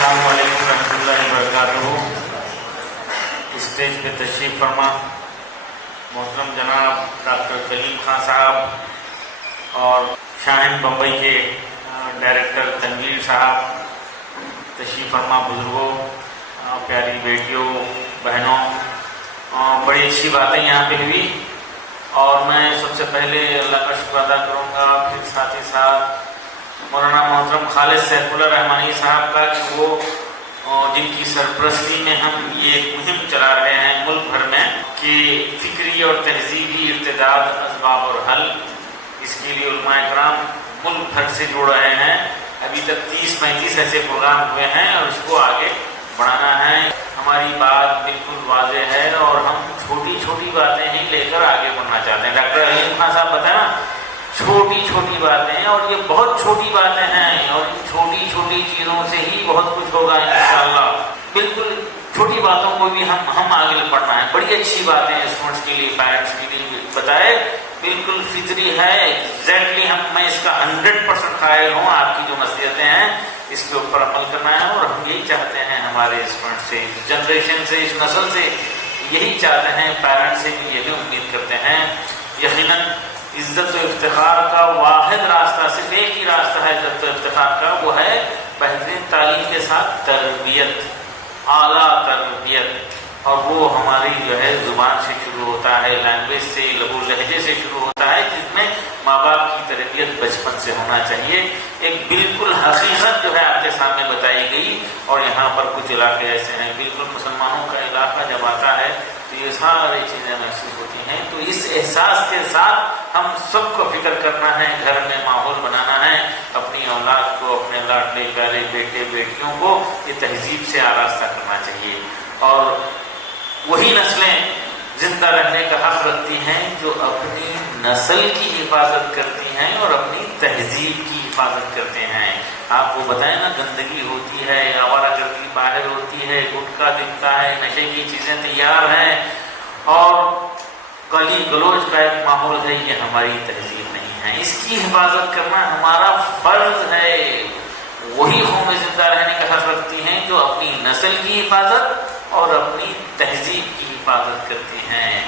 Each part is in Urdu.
السلام علیکم ورحمۃ اللہ وبرکاتہ۔ اسٹیج پہ تشریف فرما محترم جناب ڈاکٹر کلیم خان صاحب اور شاہین بمبئی کے ڈائریکٹر تنویر صاحب، تشریف فرما بزرگوں، پیاری بیٹیوں، بہنوں، بڑی اچھی باتیں یہاں پہ ہوئی اور میں سب سے پہلے اللہ کا شکر ادا کروں گا، پھر ساتھ ہی ساتھ مولانا محترم خالد سیف اللہ رحمانی صاحب کا کہ وہ جن کی سرپرستی میں ہم یہ ایک مہم چلا رہے ہیں ملک بھر میں کہ فکری اور تہذیبی ارتداد اسباب اور حل، اس کے لیے علماء کرام ملک بھر سے جڑ رہے ہیں۔ ابھی تک 30-35 ایسے پروگرام ہوئے ہیں اور اس کو آگے بڑھانا ہے۔ ہماری بات بالکل واضح ہے اور ہم چھوٹی چھوٹی باتیں ہی لے کر آگے بڑھنا چاہتے ہیں۔ ڈاکٹر علیم خان صاحب بتائیں نا، چھوٹی چھوٹی باتیں، اور یہ بہت چھوٹی باتیں ہیں اور ان چھوٹی چھوٹی چیزوں سے ہی بہت کچھ ہوگا انشاءاللہ۔ بالکل چھوٹی باتوں کو بھی ہم آگے بڑھنا ہے۔ بڑی اچھی باتیں اسٹوڈنٹس کے لیے، پیرنٹس کے لیے بتائے، بالکل فطری ہے، ایگزیکٹلی میں اس کا 100% قائل ہوں۔ آپ کی جو نصیحتیں ہیں اس کے اوپر عمل کرنا ہے اور ہم یہی چاہتے ہیں ہمارے اسٹوڈنٹ سے، اس جنریشن سے، اس نسل سے یہی چاہتے ہیں، پیرنٹس سے بھی یہی امید کرتے ہیں۔ یقیناً عزت و افتخار کا واحد راستہ، صرف ایک ہی راستہ ہے عزت و افتخار کا، وہ ہے بہترین تعلیم کے ساتھ تربیت، اعلیٰ تربیت، اور وہ ہماری جو ہے زبان سے شروع ہوتا ہے، لینگویج سے، لب و لہجے سے شروع ہوتا ہے، جس میں ماں باپ کی تربیت بچپن سے ہونا چاہیے۔ ایک بالکل حقیقت جو ہے آپ کے سامنے بتائی گئی، اور یہاں پر کچھ علاقے ایسے ہیں بالکل مسلمانوں کا علاقہ جب آتا ہے تو یہ ساری چیزیں محسوس ہوتی ہیں۔ تو اس احساس کے ساتھ ہم سب کو فکر کرنا ہے، گھر میں ماحول بنانا ہے، اپنی اولاد کو، اپنے لاڈلے پیارے بیٹے بیٹیوں کو یہ تہذیب سے آراستہ کرنا چاہیے، اور وہی نسلیں زندہ رہنے کا حق رکھتی ہیں جو اپنی نسل کی حفاظت کرتی ہیں اور اپنی تہذیب کی حفاظت کرتے ہیں۔ آپ کو بتائیں نا، گندگی ہوتی ہے، آوارہ گردی باہر ہوتی ہے، گٹکا دکھتا ہے، نشے کی چیزیں تیار ہیں اور گلی گلوچ کا ایک ماحول ہے، یہ ہماری تہذیب نہیں ہے۔ اس کی حفاظت کرنا ہمارا فرض ہے۔ وہی قومیں زندہ رہنے کا حق رکھتی ہیں جو اپنی نسل کی حفاظت اور اپنی تہذیب کی حفاظت کرتی ہیں۔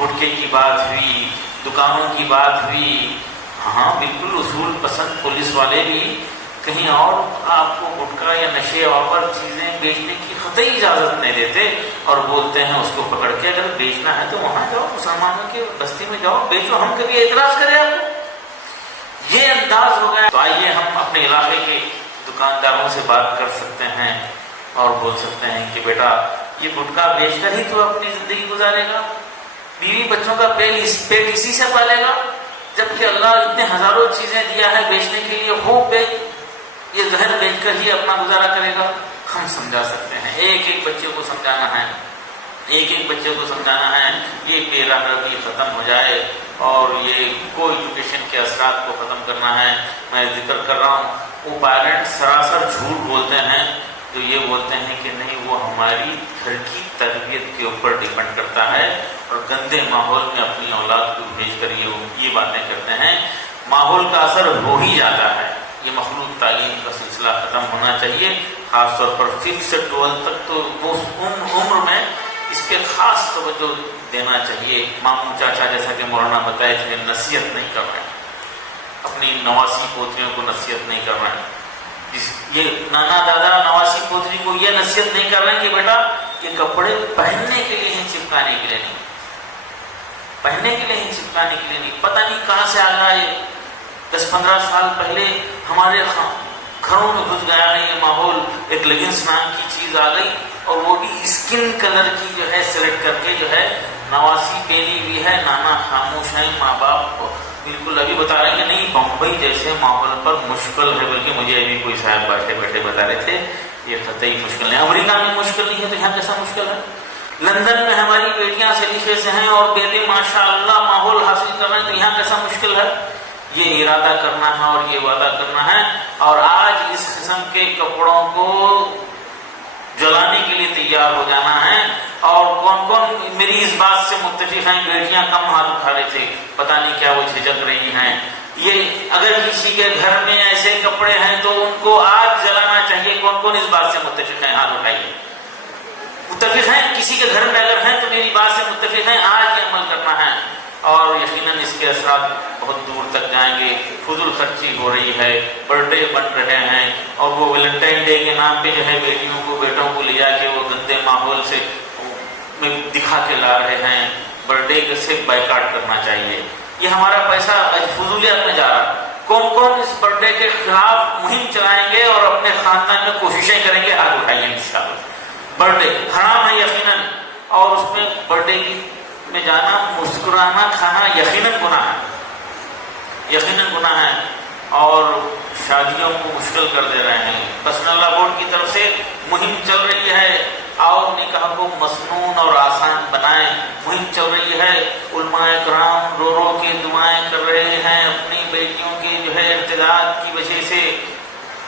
گٹکے کی بات ہوئی، دکانوں کی بات ہوئی، ہاں بالکل اصول پسند پولیس والے بھی کہیں اور آپ کو گٹکا یا نشے اور چیزیں بیچنے کی قطعی اجازت نہیں دیتے، اور بولتے ہیں اس کو پکڑ کے اگر بیچنا ہے تو وہاں جاؤ، مسلمانوں کی بستی میں جاؤ، بیچو، ہم کبھی اعتراض کریں آپ کو؟ یہ انداز ہو گیا۔ تو آئیے ہم اپنے علاقے کے دکانداروں سے بات کر سکتے ہیں اور بول سکتے ہیں کہ بیٹا یہ گٹکا بیچ کر ہی تو اپنی زندگی گزارے گا، بیوی بچوں کا پیٹ اسی سے پالے گا، جبکہ اللہ اتنے ہزاروں چیزیں دیا ہے بیچنے کے لیے، خوب بیچ، یہ زہر بیچ کر ہی اپنا گزارا کرے گا۔ ہم سمجھا سکتے ہیں، ایک ایک بچے کو سمجھانا ہے، ایک ایک بچے کو سمجھانا ہے، یہ بے رحمی ختم ہو جائے اور یہ کو ایجوکیشن کے اثرات کو ختم کرنا ہے۔ میں ذکر کر رہا ہوں، وہ پیرنٹس سراسر جھوٹ بولتے ہیں جو یہ بولتے ہیں کہ نہیں وہ ہماری گھر کی تربیت کے اوپر ڈیپینڈ کرتا ہے، اور گندے ماحول میں اپنی اولاد کو بھیج کر یہ باتیں کرتے ہیں۔ ماحول کا اثر ہو ہی جاتا ہے۔ یہ مخلوط تعلیم کا سلسلہ ختم ہونا چاہیے، خاص طور پر 5 سے 12 تک، تو اس عمر میں اس کے خاص توجہ دینا چاہیے۔ ماموں چاچا جیسا کہ مولانا بتائے تھے، نصیحت نہیں کر رہے ہیں، اپنی نواسی پوتریوں کو نصیحت نہیں کر رہے ہیں، یہ نانا دادا نواسی پوتری کو یہ نصیحت نہیں کر رہے ہیں کہ بیٹا یہ کپڑے پہننے کے لیے ہیں، چپکانے کے لیے نہیں، پہننے کے لیے ہیں، چپکانے کے لیے نہیں۔ پتہ نہیں کہاں سے آ گیا، یہ 10-15 سال پہلے ہمارے گھروں میں گھس گیا ہے یہ ماحول، ایک لیگنس نام کی چیز آ گئی، اور وہ بھی اسکن کلر کی جو ہے سلیکٹ کر کے جو ہے نواسی پہنی ہوئی ہے۔ نانا خاموش ہیں، ماں باپ بالکل ابھی بتا رہے ہیں کہ نہیں بمبئی جیسے ماحول پر مشکل ہے، بلکہ مجھے ابھی کوئی صاحب بیٹھے بتا رہے تھے یہ قطعی مشکل ہے۔ امریکہ میں مشکل نہیں ہے تو یہاں کیسا مشکل ہے؟ لندن میں ہماری بیٹیاں سلیقے سے ہیں اور بیٹے ماشاء اللہ ماحول حاصل کر رہے ہیں، تو یہاں کیسا مشکل ہے؟ یہ ارادہ کرنا ہے اور یہ وعدہ کرنا ہے، اور آج اس قسم کے کپڑوں کو جلانے کے لیے تیار ہو جانا ہے۔ اور کون کون میری اس بات سے متفق ہیں، بیٹیاں کم ہاتھ اٹھا رہے تھے، پتہ نہیں کیا وہ جھجک رہی ہیں، یہ اگر کسی کے گھر میں ایسے کپڑے ہیں تو ان کو آج جلانا چاہیے. کون کون اس بات سے متفق ہیں؟ ہاتھ اٹھائیے. متفق ہیں؟ کسی کے گھر میں اگر ہیں تو میری بات سے متفق ہیں. آج یہ عمل کرنا ہے اور یقیناً اس کے اثرات بہت دور تک جائیں گے. فضول خرچی ہو رہی ہے، برتھ ڈے بن رہے ہیں اور وہ ویلنٹائن ڈے کے نام پہ جو ہے بیٹیوں کو بیٹوں کو لے جا کے وہ گندے ماحول سے میں دکھا کے لا رہے ہیں. برتھ ڈے سے بائیکاٹ کرنا چاہیے. یہ ہمارا پیسہ فضولیات میں جا رہا ہے. کون کون اس برتھ ڈے کے خلاف مہم چلائیں گے اور اپنے خاندان میں کوششیں کریں گے؟ ہاتھ اٹھائیے. انشاءاللہ برتھ ڈے حرام ہے یقیناً، اور اس میں برتھ ڈے میں جانا، مسکرانا، کھانا یقیناً گناہ ہے، یقیناً گناہ ہے اور شادیوں کو مشکل کر دے رہے ہیں. پرسنل لا بورڈ کی طرف سے مہم چل رہی ہے، آؤ نکاح کو مسنون اور آسان بنائیں. مہم چل رہی ہے، علماء کرام رو رو کے دعائیں کر رہے ہیں، اپنی بیٹیوں کے جو ہے ارتداد کی وجہ سے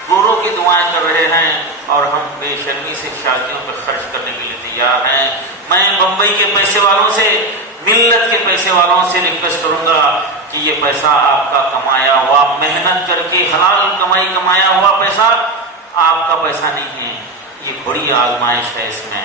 رو رو کے دعائیں کر رہے ہیں اور ہم بے شرمی سے شادیوں پہ خرچ کرنے کے لیے تیار ہیں. میں بمبئی کے پیسے والوں سے، ملت کے پیسے والوں سے ریکویسٹ کروں گا کہ یہ پیسہ آپ کا کمایا ہوا، محنت کر کے حلال کمایا ہوا پیسہ آپ کا پیسہ نہیں ہے. یہ بڑی آزمائش ہے. اس میں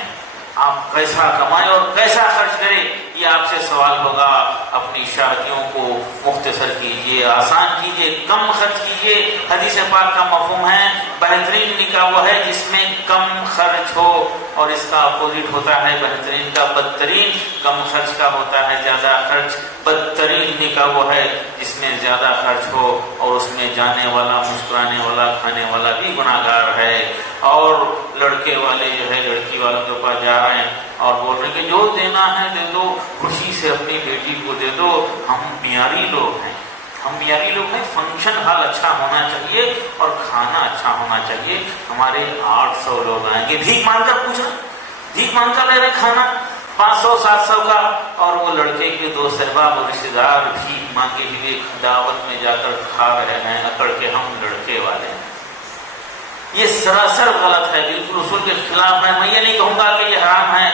آپ کیسا کمائیں اور کیسا خرچ کریں یہ آپ سے سوال ہوگا. اپنی شادیوں کو مختصر کیجیے، آسان کیجیے، کم خرچ کیجیے. حدیث پاک کا مفہوم ہے بہترین نکاح وہ ہے جس میں کم خرچ ہو، اور اس کا اپوزٹ ہوتا ہے بہترین کا بدترین. کم خرچ کا ہوتا ہے زیادہ خرچ. بدترین نکاح وہ ہے جس میں زیادہ خرچ ہو اور اس میں جانے والا، مسکرانے والا، کھانے والا بھی گناہ گار ہے. اور لڑکے والے جو ہے لڑکی والوں کے پاس جا رہے ہیں اور بول رہے ہیں کہ جو دینا ہے دے دو، خوشی سے اپنی بیٹی کو دے دو. ہم معیاری لوگ ہیں، ہم معیاری لوگ ہیں. فنکشن ہال اچھا ہونا چاہیے اور کھانا اچھا ہونا چاہیے. ہمارے 800 لوگ آئیں گے، بھیک مانگ کر پوچھ رہے، بھیک مانگ کر لے رہے کھانا 500-700 کا، اور وہ لڑکے کے دوست احباب اور رشتے دار بھیک مانگے ہوئے دعوت میں جا کر کھا رہے ہیں اکڑ کے ہم لڑکے والے ہیں. یہ سراسر غلط ہے، بالکل اصول کے خلاف ہے. میں یہ نہیں کہوں گا کہ یہ حرام ہے،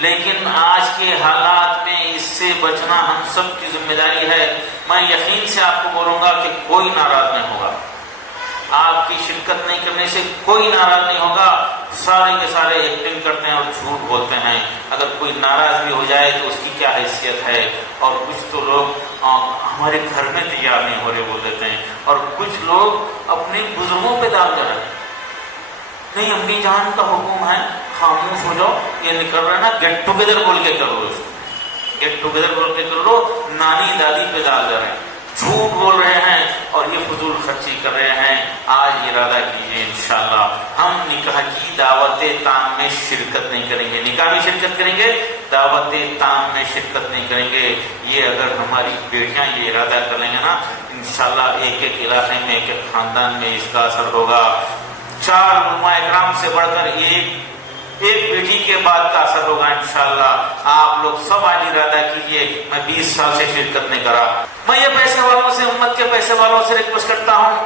لیکن آج کے حالات میں اس سے بچنا ہم سب کی ذمہ داری ہے. میں یقین سے آپ کو بولوں گا کہ کوئی ناراض نہیں ہوگا، آپ کی شرکت نہیں کرنے سے کوئی ناراض نہیں ہوگا. سارے کے سارے ایکٹنگ کرتے ہیں اور جھوٹ بولتے ہیں. اگر کوئی ناراض بھی ہو جائے تو اس کی کیا حیثیت ہے. اور کچھ تو لوگ ہمارے گھر میں تیار نہیں ہو رہے بول دیتے ہیں، اور کچھ لوگ اپنے بزرگوں پہ داغ دے رہے ہیں. نہیں امی جان کا حکم ہے خاموش ہو جاؤ، یہ نکل رہا ہے نا گیٹ ٹوگیدر بول کے کرو، اس کو گیٹ ٹوگیدر بول کے کر لو. نانی دادی پہ داغ دے رہے ہیں، جھوٹ بول رہے ہیں اور یہ فضول خرچی کر رہے ہیں. آج ارادہ کیجیے انشاءاللہ ہم نکاح کی دعوت تام میں شرکت نہیں کریں گے. نکاح میں شرکت کریں گے، دعوت تام میں شرکت نہیں کریں گے. یہ اگر ہماری بیٹیاں یہ ارادہ کر لیں گے نا انشاءاللہ ایک ایک علاقے میں، ایک ایک خاندان میں اس کا اثر ہوگا. 4 علماء اکرام سے بڑھ کر ایک بیٹی کے بعد کا اثر ہوگا انشاءاللہ. آپ لوگ سب آج ارادہ کیجئے. میں 20 سال سے شرکت نہیں کرا. میں یہ پیسے والوں سے، امت کے پیسے والوں سے ریکویسٹ کرتا ہوں،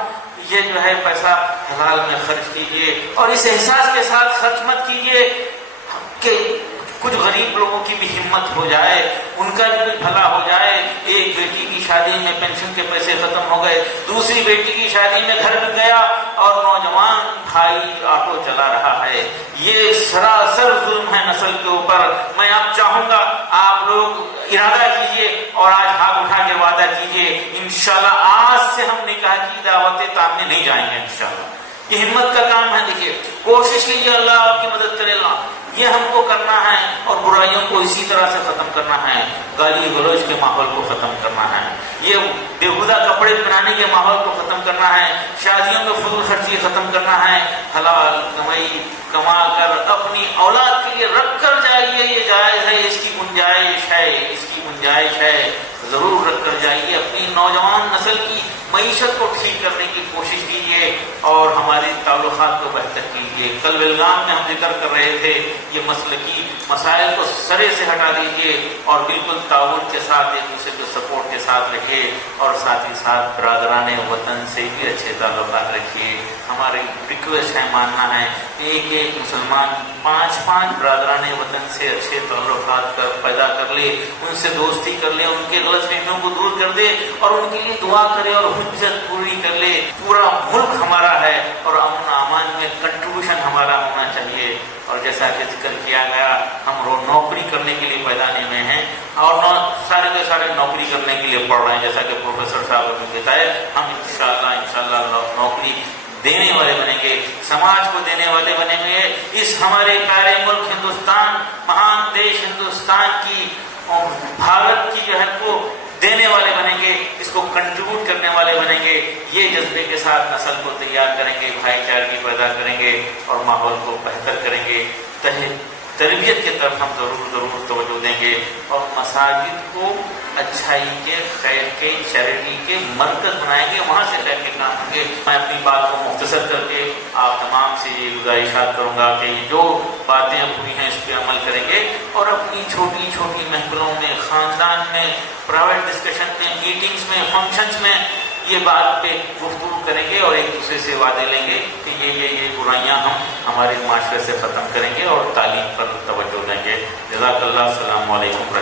یہ جو ہے پیسہ حلال میں خرچ کیجئے اور اس احساس کے ساتھ خرچ مت کیجئے کہ کچھ غریب لوگوں کی بھی ہمت ہو جائے، ان کا بھی بھلا ہو جائے. ایک بیٹی کی شادی میں پینشن کے پیسے ختم ہو گئے، دوسری بیٹی کی شادی میں گھر بک گیا اور نوجوان بھائی آٹو چلا رہا ہے. یہ سراسر ظلم ہے نسل کے اوپر. میں آپ چاہوں گا آپ لوگ ارادہ کیجئے اور آج ہاتھ اٹھا کے وعدہ کیجئے انشاءاللہ آج سے ہم نکاح کی دعوت تام میں نہیں جائیں گے انشاءاللہ. یہ ہمت کا کام ہے. دیکھیے کوشش کیجیے، اللہ آپ کی مدد کرے گا. یہ ہم کو کرنا ہے اور برائیوں کو اسی طرح سے ختم کرنا ہے. گالی گلوچ کے ماحول کو ختم کرنا ہے، یہ بےہودہ کپڑے پہنانے کے ماحول کو ختم کرنا ہے، شادیوں میں فضول خرچی ختم کرنا ہے. حلال کمائی کما کر اپنی اولاد کے لیے رکھ کر جائیے. یہ جائز ہے، اس کی گنجائش ہے، اس کی گنجائش ہے، ضرور رکھ کر جائیے. اپنی نوجوان نسل کی معیشت کو ٹھیک کرنے کی کوشش کیجیے اور ہمارے تعلقات کو بہتر کیجیے. کل بیلگام میں ہم ذکر کر رہے تھے یہ مسلکی مسائل کو سرے سے ہٹا دیجیے اور بالکل تعاون کے ساتھ ایک دوسرے کے سپورٹ کے ساتھ رکھیے اور ساتھ ہی ساتھ برادران وطن سے بھی اچھے تعلقات رکھیے. ہماری ریکویسٹ ہے، ماننا ہے کہ ایک ایک مسلمان 5 برادران وطن سے اچھے تعلقات پیدا کر لے، ان سے دوستی کر لے، ان کے غلط فہمیوں کو دور کر دے اور ان کے لیے دعا کرے اور حجت پوری کر لے. پورا ملک ہمارا ہے اور امن و امان میں کنٹریبیوشن ہمارا ہونا چاہیے. اور جیسا کہ ذکر کیا گیا ہم نوکری کرنے کے لیے پیدا نہیں ہوئے ہیں اور سارے کے سارے نوکری کرنے کے لیے پڑھ رہے ہیں. جیسا کہ پروفیسر صاحب نے بتایا ہم انشاءاللہ نوکری دینے والے بنیں گے, سماج کو دینے والے بنیں گے. اس ہمارے پیارے ملک ہندوستان, مہان دیش ہندوستان کی, بھارت کی جو ہے کو دینے والے بنیں گے, اس کو کنٹریبیوٹ کرنے والے بنیں گے. یہ جذبے کے ساتھ نسل کو تیار کریں گے, بھائی چارگی پیدا کریں گے اور ماحول کو بہتر کریں گے. تربیت کی طرف ہم ضرور توجہ دیں گے اور مساجد کو اچھائی کے, خیر کے, چیریٹی کے مرکز بنائیں گے, وہاں سے خیر کے کام ہوں گے. میں اپنی بات کو مختصر کر کے آپ تمام سے یہ گزارشات کروں گا کہ جو باتیں پوری ہیں اس پہ عمل کریں گے اور اپنی چھوٹی چھوٹی محفلوں میں, خاندان میں, پرائیویٹ ڈسکشن میں, میٹنگز میں, فنکشنز میں یہ بات پہ گفتگو کریں گے اور ایک دوسرے سے وعدے لیں گے کہ یہ برائیاں ہم ہمارے معاشرے سے ختم کریں گے اور تعلیم پر توجہ دیں گے. جزاک اللہ. السلام علیکم.